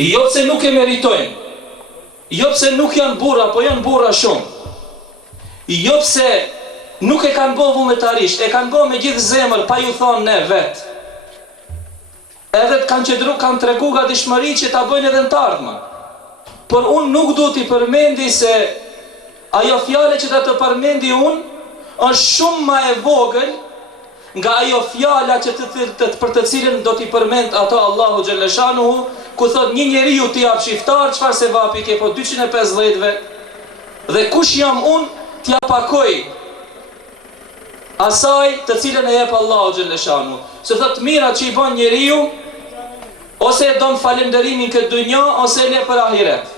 Jo pse nuk e meritojnë, jo pse nuk janë burra, po janë burra shumë, jo pse nuk e kanë bo vullnetarisht, e kanë bo me gjithë zemër, pa ju thonë ne vetë. Edhe të kanë qëndru, kanë tregu nga dishmëri që ta bëjnë edhe në të ardhmen. Por unë nuk du t'i përmendi se ajo fjale që ta të përmendi unë është shumë ma e vogël nga ajo fjala që për të cilën do t'i përmend ato Allahu Gjelleshanuhu, ku thot një njeriu t'i jap shiftar, çfarë se vapi ke, po 250-ve, dhe kush jam unë t'ja pakoj asaj të cilën e jep Allahu Gjelleshanuhu. Se thot mira që i bën njeriu, ose e don falënderimin këtë dunja, ose e le për ahiret.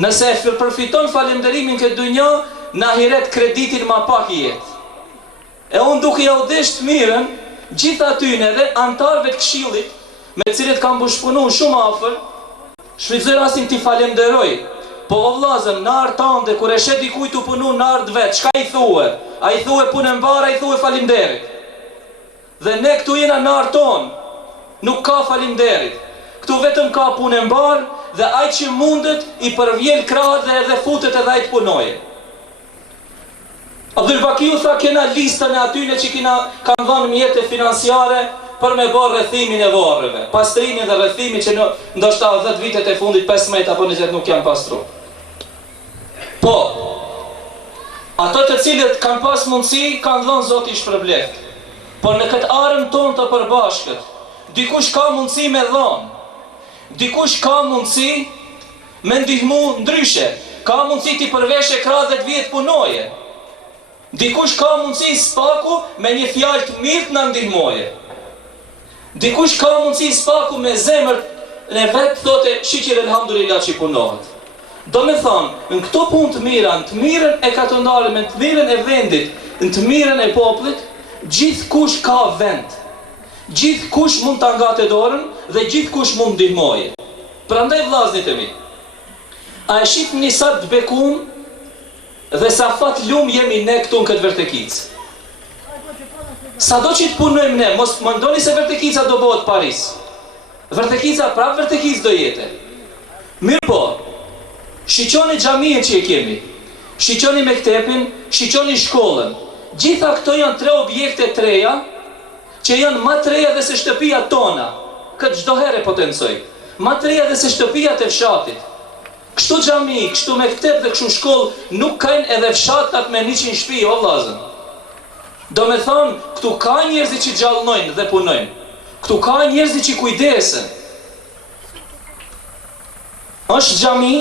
Nëse e përfiton falënderimin këtë dunja, në ahiret kreditin ma pak i jetë. E unë duke ja u desht mirën, gjitha atyne dhe antarëve të këshillit, me cilët kam bushpunu shumë afër, shfrytëzoj rastin t'i falenderoj. Po o vllazën, në artë tante, kur e shet dikujt u punu në artë vetë, çka i thue? A i thue punën mbar, a i thue falinderit. Dhe ne këtu jena në artë tonë, nuk ka falinderit. Këtu vetëm ka punën mbar, dhe ai që mundet i përvjel krahët dhe edhe futet edhe ai të punoje. Abdul Bakiu tha kena listën e atyne që kanë dhënë mjete financiare për me bërë rrethimin e varreve, pastrimin dhe rrethimin që ndoshta 10 vitet e fundit 15 apo 20 nuk janë pastruar. Po, ato të cilët kanë pas mundësi kanë dhënë Zoti shpërbleft. Por në këtë arën tonë të përbashkët, dikush ka mundësi me dhënë, dikush ka mundësi me ndihmu ndryshe, ka mundësi t'i përveshe krahët 10 vjet punoje. Dikush ka mundësi spaku me një fjalë të mirë të na ndihmoje. Dikush ka mundësi spaku me zemër në vetë thote shiqir elhamdulillah që i punohet. Do me thonë, në këto punë të mira, në të mirën e katëndarë, në të mirën e vendit, në të mirën e poplit, gjithë kush ka vend. Gjithë kush mund të angate dorën dhe gjithë kush mund ndihmoje. Prandaj vllaznit e mi, a e shif një sa të bekum dhe sa fat lum jemi ne këtu në këtë vërtekicë. Sa do që të punojmë ne, mos më ndoni se vërtekica do bëhet Paris. Vërtekica prap vërtekicë do jete. Mirë po, shiqoni xhamien që e kemi, shiqoni mektepin, shiqoni shkollën. Gjitha këto janë 3 objekte të reja, që janë më të reja dhe se shtëpia tona. Këtë çdo herë potencoj. Më të reja dhe se shtëpia të fshatit. Kështu xhami, kështu mektep dhe kështu shkollë nuk kanë edhe fshatat me 100 shtëpi, o vllazën. Do me thonë, këtu ka njerëzi që gjallënojnë dhe punojnë. Këtu ka njerëzi që kujdesen. Është xhami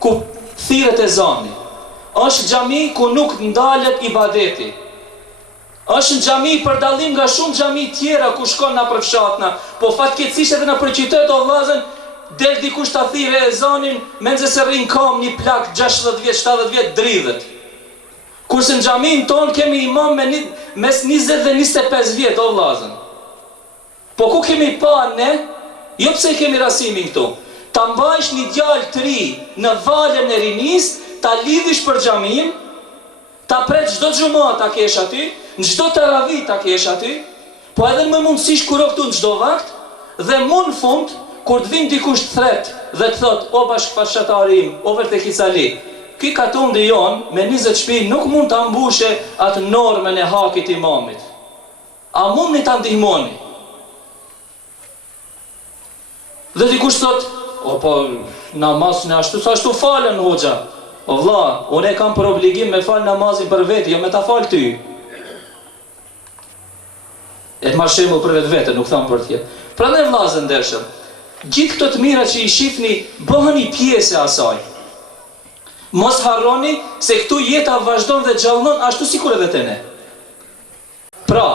ku thirret ezani. Është xhami ku nuk ndalet ibadeti. Është xhami për dallim nga shumë xhami tjera ku shkon na për fshatna, po fatkeqësisht edhe në për qytet o vllazën, del dikush ta thirrë ezanin, mense se rrin kam një plak 60 vjet, 70 vjet dridhet. Kurse në xhamin ton kemi imam me mes 20 dhe 25 vjet o vllazën. Po ku kemi pa ne? Jo pse kemi rasimin këtu. Ta mbajsh një djalë të ri në valën e rinis, ta lidhish për xhamin, ta pret çdo xhumë ta kesh aty, në çdo taravih ta kesh aty, po edhe më mundësish kur këtu në çdo vakt, dhe mund në fund kur të vinë dikush të thret dhe të thot, o bashkëfshatari im, o vërtekicali, ky katundi jon me 20 shtëpi nuk mund ta mbushe atë normën e hakit imamit. A mundni ta ndihmoni? Dhe dikush thot, o po namazin ashtu sa ashtu falen hoxha. O vlla, unë kam për obligim me fal namazin për veti, jo me ta fal ty. E të marrë shembull për vetë, nuk tham për tjetër. Prandaj vllazë ndershëm, gjithë këto të mira që i shifni, bëheni pjesë e asaj. Mos harroni se këtu jeta vazhdon dhe gjallënon ashtu sikur edhe te ne. Pra,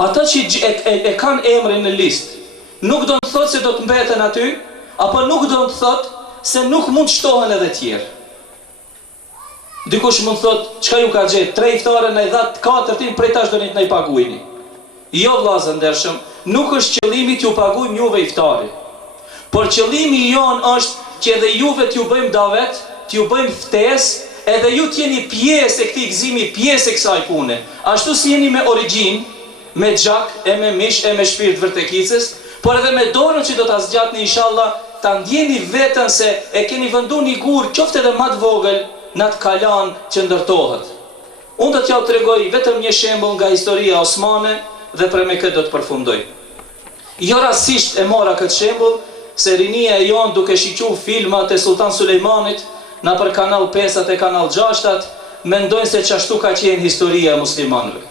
ata që e kanë emrin në listë, nuk do të thotë se do të mbeten aty, apo nuk do të thotë se nuk mund të shtohen edhe tjerë. Dikush mund të thotë, çka ju ka gjetë, 3 iftare në i dhatë 4 prej tash do një të na i paguini. Jo vllazë ndershëm, nuk është qëllimi t'ju paguajmë juve iftari. Por qëllimi jonë është që edhe juve t'ju bëjmë davet, t'ju bëjmë ftesë, edhe ju t'jeni pjesë e këtij gëzimi, pjesë e kësaj pune. Ashtu si jeni me origjinë, me gjak, e me mish, e me shpirt vërtekicës, por edhe me dorën që do ta zgjatni inshallah, ta ndjeni veten se e keni vëndu një gur, qoftë edhe më të vogël, në atë kalan që ndërtohet. Unë do t'ja tregoj vetëm një shembull nga historia osmane dhe për me këtë do të përfundoj. Jo rastisht e mora këtë shembull, se rinia e jonë duke shiqu filmat e Sultan Sulejmanit na për kanal 5 e kanal 6, mendojnë se qashtu ka qenë historia e muslimanëve.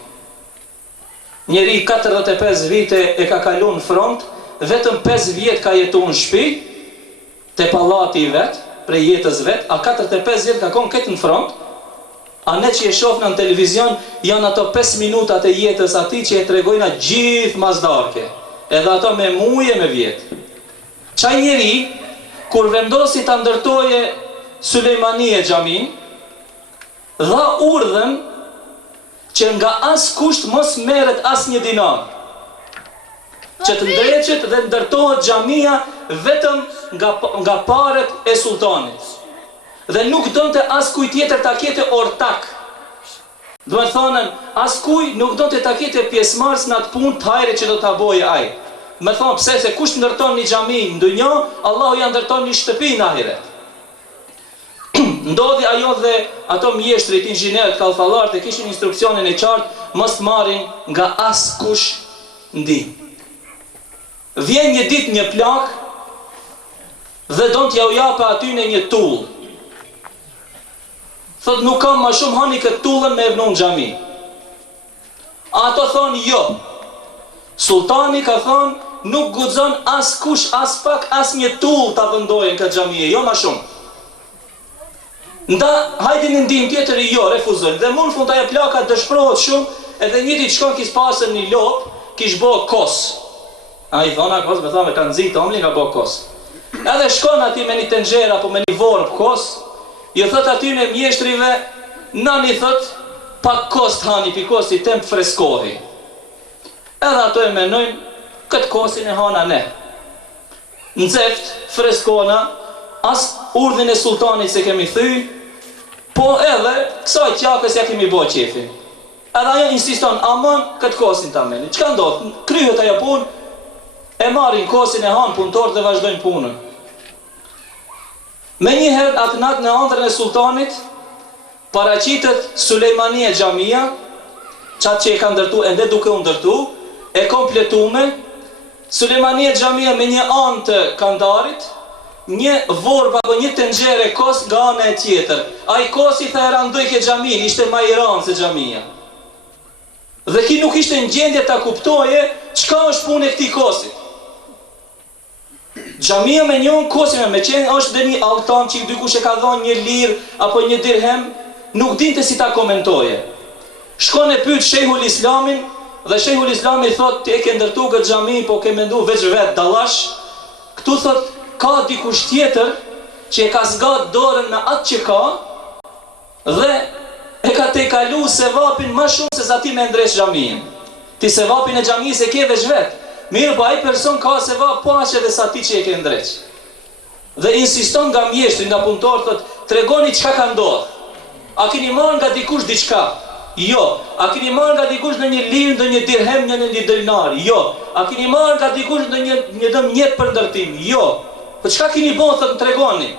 Njeri 45 vite e ka kalu në front, vetëm 5 vjet ka jetu në shtëpi, te pallati i vet, prej jetës vet, a 45 vjet ka konë këtë në front, a ne që e shofna në televizion, janë ato 5 minutat e jetës ati që e tregojna gjithë mazdarke, edhe ato me muje me vjetë. Qaj njeri, kur vendosi të ndërtoje Sulejmanie xhamin, dha urdhën që nga as kusht mos merret as një dinar, që të ndreqet dhe ndërtohet xhamia vetëm nga paret e sultanit. Dhe nuk donte as kuj tjetër ta kete ortak. Do të thonë, as kuj nuk donte ta kete pjesëmarrës në atë punë të hajrit që do ta boje ai. Me thonë pse se kush ndërton një xhami në dunjë, Allahu ja ndërton një shtëpi në ahiret. Ndodhi ajo dhe ato mjeshtrit, inxhinerët, kallfallarët e kishin instruksionin e qartë mos marrin nga as kush ndihmë. Vjen një ditë një plak dhe don t'ja u japë atyne një tull. Thot nuk kam ma shumë hani këtë tullën me evnu në xhami. Ato thonë jo. Sultani ka thonë nuk guxon as kush, as pak, as një tull t'a vendojnë këtë xhamie, jo ma shumë. Nda hajde në ndim tjetër jo, refuzojnë. Dhe mund fund ajo plaka dëshpërohet shumë, edhe njëri që shkon kis pasën një lop, kish bo kos. A i thona kos, me thome kanë zitë omli nga bo kos. Edhe shkon ati me një tenxher apo me një vorp kos, ju thot aty në mjeshtrive, nani thot, pak kos të hani pi kosi temp freskohi. Edhe ato e menojnë, këtë kosin e hana ne. Në zeft, freskona, as urdhin e sultanit se kemi thyj, po edhe kësaj qakës ja kemi bo qefin. Edhe ajo insiston, aman këtë kosin të ameni. Qka ndodhë? Kryhet ajo punë, e marrin kosin e hanë punëtor dhe vazhdojnë punën. Me njëherë atë natë në andrën e sultanit, paraqitet Sulejmanie xhamia, qatë që e ka ndërtu, ende duke u ndërtu, e kompletume, Sulejmanie xhamia me një anë të kandarit, një vorb apo një tenxhere kos nga ana e tjetër. Ai kosi tha randoj ke xhamin, ishte më i rëndë se xhamia. Dhe ki nuk ishte në gjendje ta kuptoje çka është punë e këtij kosi. Xhamia me njën kosin me qenë është dhe një altan që dikush e ka dhënë një lirë apo një dirhem, nuk dinte si ta komentoje. Shkon e pyet Shehul Islamin dhe Shehul Islami thot ti e ke ndërtu këtë xhami, po ke mendu veç vet dallash. Ktu thot ka dikush tjetër që e ka zgat dorën me atë që ka dhe e ka te kalu sevapin më shumë se sa ti me ndresh xhamin. Ti sevapin e xhamisë e ke veç vet. Mirë, po ai person ka sevap po aq edhe sa ti që e ke ndresh. Dhe insiston nga mjeshtri, nga punëtor, thot, tregoni çka ka ndodhur. A keni marrë nga dikush diçka? Jo. A keni marrë nga dikush në një lirë, në një dirhem, në një dinar? Jo. A keni marrë nga dikush në një dëm mjet për ndërtim? Jo. Po çka keni bën, thot, tregoni.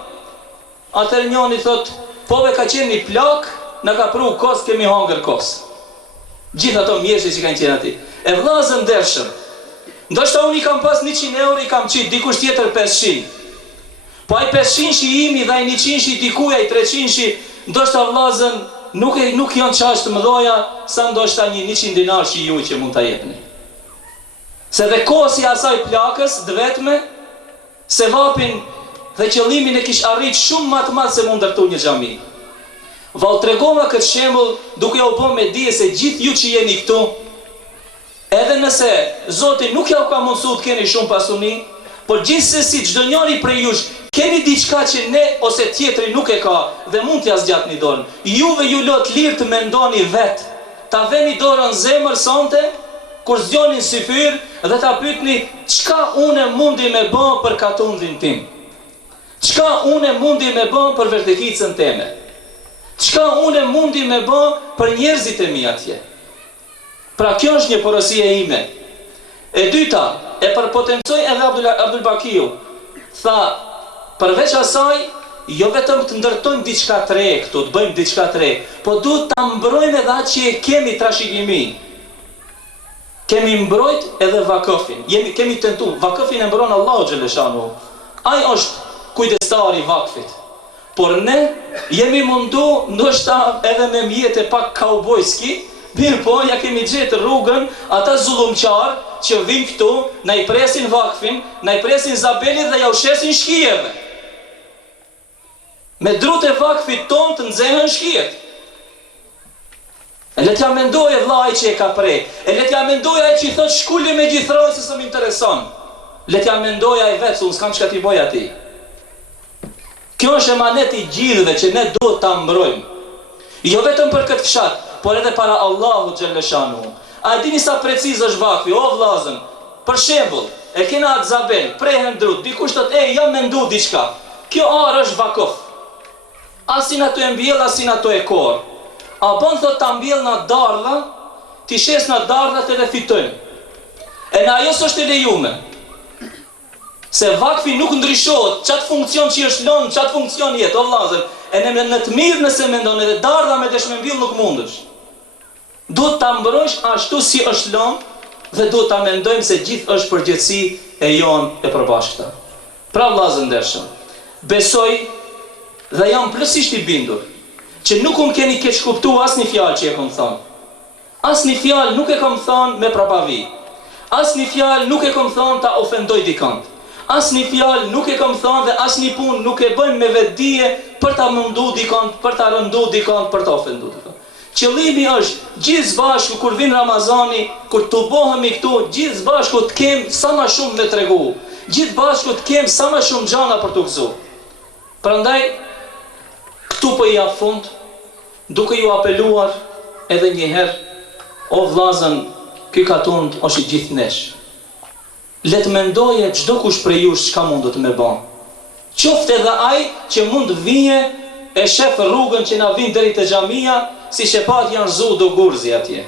Atëherë njëri thot, po ve ka qenë një plak, na ka pru kos, kemi hangër kos. Gjithë ato mjeshtri që kanë qenë aty. E vllazën ndershëm. Ndoshta unë i kam pas 100 euro, i kam qit dikush tjetër 500. Po ai 500 imi dhe ai 100 dikuj, ai 300, ndoshta vllazën nuk janë çast të mëdha sa ndoshta një 100 dinar që ju që mund ta jepni. Se dhe kosi asaj plakës dvetme se vapin dhe qëllimin e kish arrit shumë më të madh se mund ndërtu një xhami. Vallë tregova këtë shembull duke u bën me dije se gjithë ju që jeni këtu, edhe nëse Zoti nuk ja ka mundsuar të keni shumë pasuni, por gjithsesi çdo njeri prej jush keni diçka që ne ose tjetri nuk e ka dhe mund t'ja zgjatni dorën. Juve ju lot lirë të mendoni vet, ta veni dorën zemër sonte kur zgjonin syfyr dhe ta pyetni çka unë mundi me bë për katundin tim. Çka unë mundi me bë për vërtetëcën time. Çka unë mundi me bë për njerëzit e mi atje. Pra kjo është një porosie ime. E dyta, e përpotencoj edhe Abdul Bakiu. Tha, përveç asaj, jo vetëm të ndërtojmë diçka të re këtu, të bëjmë diçka të re, po duhet ta mbrojmë edhe atë që e kemi trashëgimi. Kemi mbrojt edhe vakëfin. Kemi tentu, vakëfin e mbron Allahu xhaleshanu. Ai është kujdestari i vakfit. Por ne jemi mundu ndoshta edhe me mjete pak kaubojski, mirë po ja kemi gjetë rrugën ata zullumqar që vinë këtu, na i presin vakfin, na i presin zabelit dhe ja ushesin shkijeve. Me drut e vakfit ton të nxehen shkijet. E letja mendoj e vllai që e ka prej, e letja mendoj ai që i thot shkulli me gjithroj se së më intereson. Letja mendoj ai vetë, unë s'kam çka t'i boj atij. Kjo është emanet i gjithëve që ne duhet ta mbrojmë. Jo vetëm për këtë fshat, por edhe para Allahut xhaleshanu. A dini sa preciz është vakfi, o vllazën? Për shembull, e kena atë zabel, prehen drut, dikush thot, jam mendu diçka. Kjo arë është vakof. Asin ato e mbjell, asin ato e kor. A bën thot ta mbjell në dardha, ti shes në dardhat edhe fitojnë. E në ajo s'është e lejume. Se vakfi nuk ndryshohet, qatë funksion që është lënë, qatë funksion jetë, o vllazën, e në të mirë nëse mendon edhe dardha me dëshme mbill nuk mundësh. Duhet ta mbrojsh ashtu si është lënë dhe duhet ta mendojmë se gjithë është përgjithësi e jonë e përbashkëta. Pra vllazën ndershëm, besoj dhe jam plotësisht i bindur që nuk keni keq kuptuar asnjë fjalë që e kam thënë. Asnjë fjalë nuk e kam thënë me propavi. Asnjë fjalë nuk e kam thënë ta ofendoj dikant. Asnjë fjalë nuk e kam thënë dhe asnjë punë nuk e bëjmë me vetdije për ta mundu dikant, për ta rëndu dikant, për ta ofenduar dikant. Qëllimi është gjithë bashku kur vin Ramazani, kur të bohemi këtu, gjithë bashku të kem sa më shumë me tregu. Gjithë bashku të kem sa më shumë gjana për të gëzuar. Prandaj këtu po i afund, duke ju apeluar edhe një herë, o vllazën, ky katund është i gjithë nesh. Le të mendoje çdo kush prej jush çka mund të më bën. Qoftë edhe ai që mund vije e shef rrugën që na vin deri te xhamia, si shepat janë zu do gurzi atje.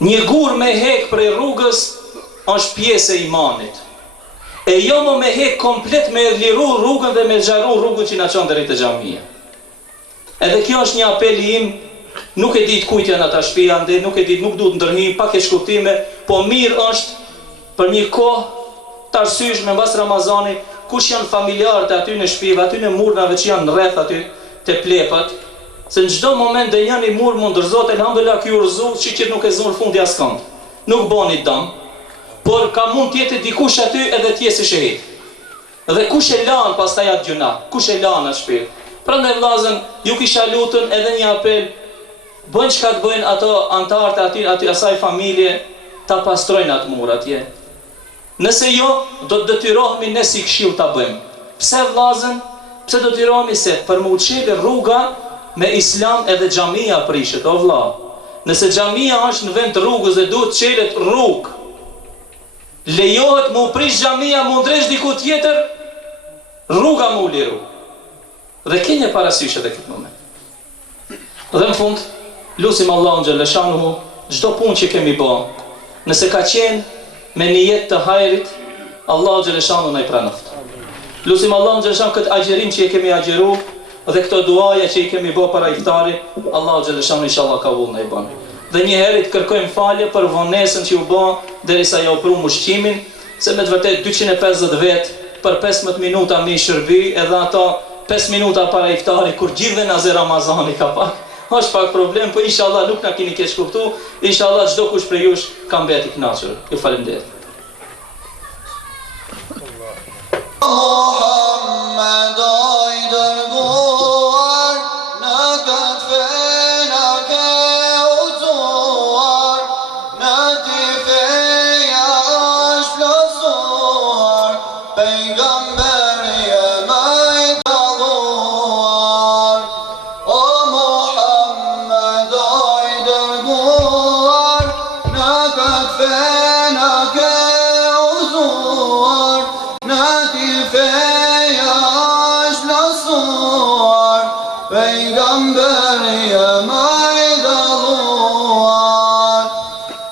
Një gur me hek prej rrugës është pjesë e imanit. E jo më me hek komplet me liru rrugën dhe me xharu rrugën që na çon deri te xhamia. Edhe kjo është një apel im, nuk e di kujt janë ata shtëpia, nuk e di, nuk duhet ndërhyj pa keq kuptime, po mirë është për një kohë të arsyeshme mbas Ramazanit, kush janë familjarët aty në shtëpi, aty në murnave që janë rreth aty te plepat, se në çdo moment dhe janë i mur mund ndërzot, elhamdulillah ky urzu, që nuk e zon fundi askënd. Nuk boni dëm, por ka mund të jetë dikush aty edhe të jesë shehid. Dhe kush e lan pastaj atë gjuna, kush e lan atë shtëpi. Prandaj vllazën, ju kisha lutën edhe një apel, bëjnë çka të bëjnë ato antarët aty asaj familje, ta pastrojnë atë mur atje. Nëse jo, do të detyrohemi ne si këshill ta bëjmë. Pse vllazën? Pse do detyrohemi se për më uçelë rruga me islam edhe xhamia prishet, o vlla. Nëse xhamia është në vend të rrugës dhe duhet çelet rrugë, lejohet më prish xhamia, më ndresh diku tjetër, rruga më u liru. Dhe keni parasysh edhe këtë moment. Dhe në fund, lutim Allahun xhaleshanuhu, çdo punë që kemi bërë, nëse ka qenë me nijet të hajrit, Allahu xhaleshanu na i pranoft. Lutim Allahun xhaleshanu këtë agjerim që e kemi agjeru dhe këto duaja që i kemi bërë para iftarit, Allahu xhaleshanu inshallah kabul na i bën. Dhe një herë të kërkojmë falje për vonesën që u bë derisa ja u prum ushqimin, se me të vërtet 250 vet për 15 minuta me shërby, edhe ato 5 minuta para iftarit kur gjithë naze Ramazani ka pak. Është pak problem, po inshallah nuk na keni keq kuptu, inshallah çdo kush prej jush ka mbet i kënaqur. Ju faleminderit.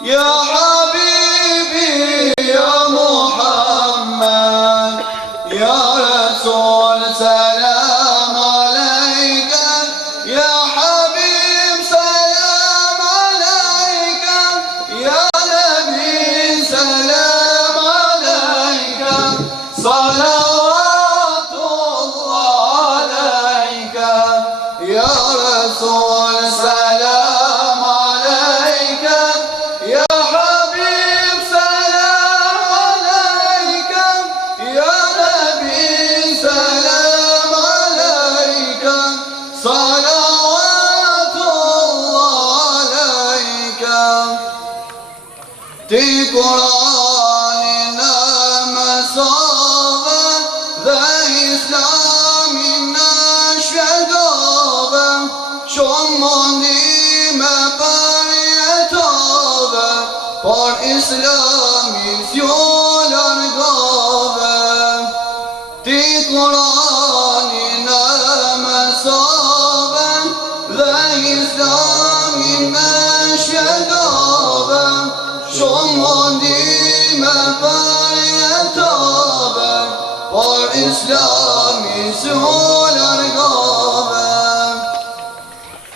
Ya Habibi يا رسول سلام عليك يا حبيب سلام عليك يا نبي سلام عليك صلوات الله عليك يا رسول سلام عليك يا حبيب سلام عليك يا نبي سلام عليك صلوات الله عليك في قرآننا مسابة ذا إسلامنا شدابة شمالي مباريتابة for إسلامي سيولار غابة في قرآننا مسابة ذا إسلامنا شدابة شمالي مباريتابة for إسلامي سيولار غابة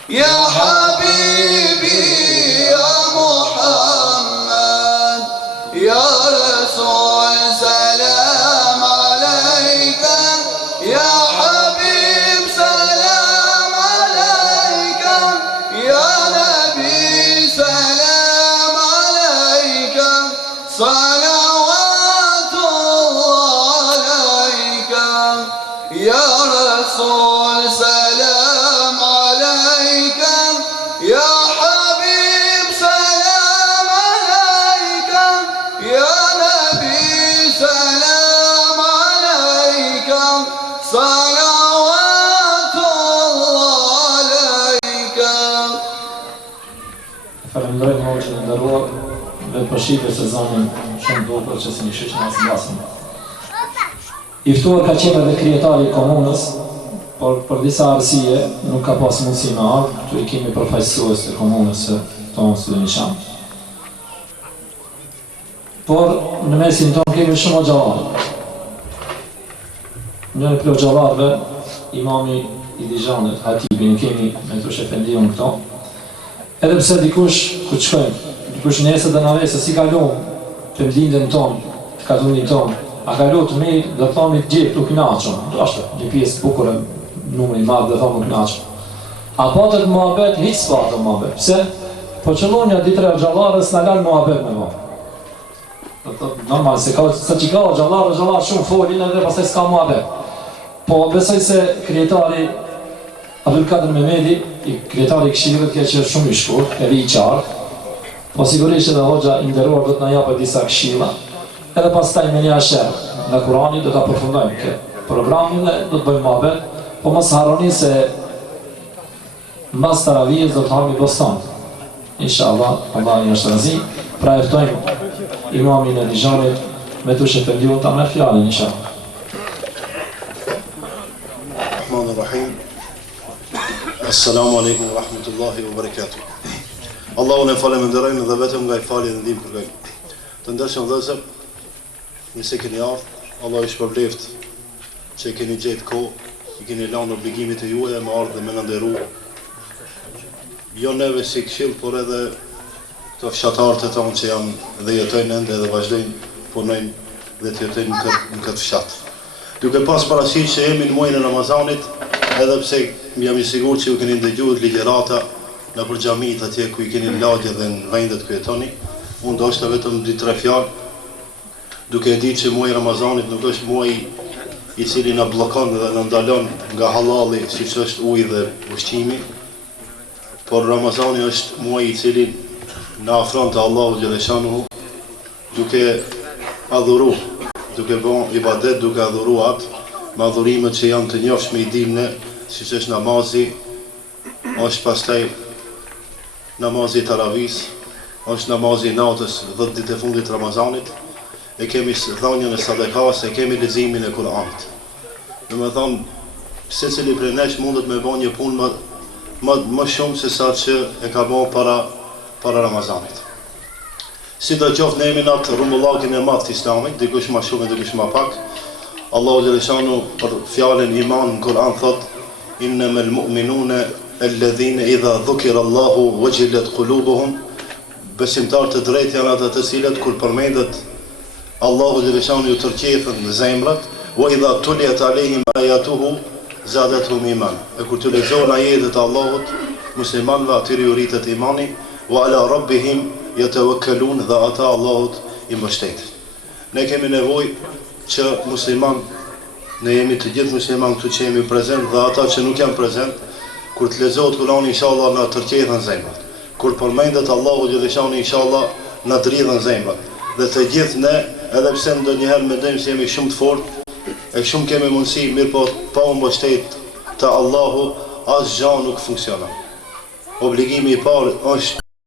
يا حبيبي يا محمد يا رسول سلام عليك يا حبيب سلام عليك يا نبي سلام عليك صلوات الله عليك يا رسول سلام عليك يا حبيب سلام عليك يا نبي سلام عليك صلوات الله عليك. Falenderojmë Hoxhën e nderuar dhe përshqipe sezonin shumë dukur që si një shqyqë nësë basëm. I ftuar ka qenë edhe krijetari i komunës, por për disa arsye nuk ka pas mundësi me ardhë, këtu i kemi përfaqësues të komunës së tonë së Nishan. Por në mesin tonë kemi shumë xhallarë. Njëri prej xhallarëve, imami i Dijanit, Hatibin, kemi me të shefendion këto. Edhe pse dikush ku të shkojmë, dikush nesër dhe në vese, si kalon të mlindën tonë, të kalunin tonë, a kalon të mirë dhe thomi të gjithë nuk knaqëm, ashtë një pjesë bukure, numri madhë dhe thomë nuk knaqëm. A patët muhabet, hiç s'patët muhabet. Pse? Po qëllonja ditre xhallarës në lanë muhabet me vo. Normal, se që ka xhallarë shumë folin edhe pastaj s'ka muhabet. Po besoj se krijetari Abdulkader Mehmedi, krijetari i këshillit, ka qenë shumë i shkurt, edhe i qartë. Po sigurisht edhe hoxha i nderuar do të na japë disa këshilla. Edhe pastaj me një asher nga Kurani do ta përfundojmë këtë programin dhe do të bëjmë muhabet. Po mos harroni se mbas taravijës do të hami bostan. Inshallah, Allah i është razi. Pra e ftojmë imamin e Dijanit me të shefendiu ta merr fjalën inshallah. Rahim. Assalamu alaikum wa rahmatullahi wa barakatuh. Allahun e falenderojmë dhe vetëm nga i fali dhe ndihmë kërkojmë. Të ndershëm vëllezër, nëse keni ardhur, Allah ju shpërbleft që keni gjetë kohë, i keni lënë obligimit e juaja me ardhë dhe me na nderu. Jo neve si këshill, por edhe këto fshatarët e tonë që janë dhe jetojnë ende dhe vazhdojnë punojnë dhe të jetojnë në këtë fshat. Duke pas parasysh që jemi në muajin e Ramazanit, edhe pse jam i sigurt që ju keni ndëgjuar ligjërata në për xhamit atje ku i keni lagje dhe në vendet ku jetoni, unë do është vetëm 2-3 fjalë, duke e ditë që muaji i Ramazanit nuk është muaji i cili na bllokon dhe na ndalon nga halali, siç është uji dhe ushqimi, por Ramazani është muaji i cili na afron te Allahu xhaleshanuhu duke adhuru, duke bën ibadet, duke adhuru atë me adhurimet që janë të njohshme i dimne, siç është namazi, është pastaj namazi i taravis, është namazi i natës 10 ditë e fundit të Ramazanit, e kemi dhënien e sadakas, e kemi leximin e Kuranit. Domethënë, secili prej nesh mundet me bëj një punë më shumë se sa që e ka bën para Ramazanit. Si do qoftë ne jemi në atë rrumbullakin e madh të Islamit, dikush më shumë, dikush më pak. Allahu Gjeleshanu për fjalën iman në Kur'an thot: Innamal mu'minuna alladhina idha dhukira Allahu wajilat qulubuhum. Besimtar të drejtë janë ata të cilët kur përmendet Allahu Gjeleshanu ju tërqethen në zemrat, wa idha tuliyat alehim ayatuhu zadatuhum iman. E kur të lexohen ajetet e Allahut, muslimanëve atyre ju rritet imani, wa ala rabbihim yatawakkalun, dhe ata Allahut i mbështetin. Ne kemi nevojë që musliman, ne jemi të gjithë musliman këtu që jemi prezent dhe ata që nuk janë prezent, kur të lexohet Kurani inshallah na tërqethen zemrat. Kur përmendet Allahu Gjeleshani inshallah na dridhen zemrat. Dhe të gjithë ne, edhe pse ndonjëherë mendojmë se jemi shumë të fortë, e shumë kemi mundësi, mirë po pa u mbështet të Allahu, asgjë nuk funksionon. Obligimi i parë është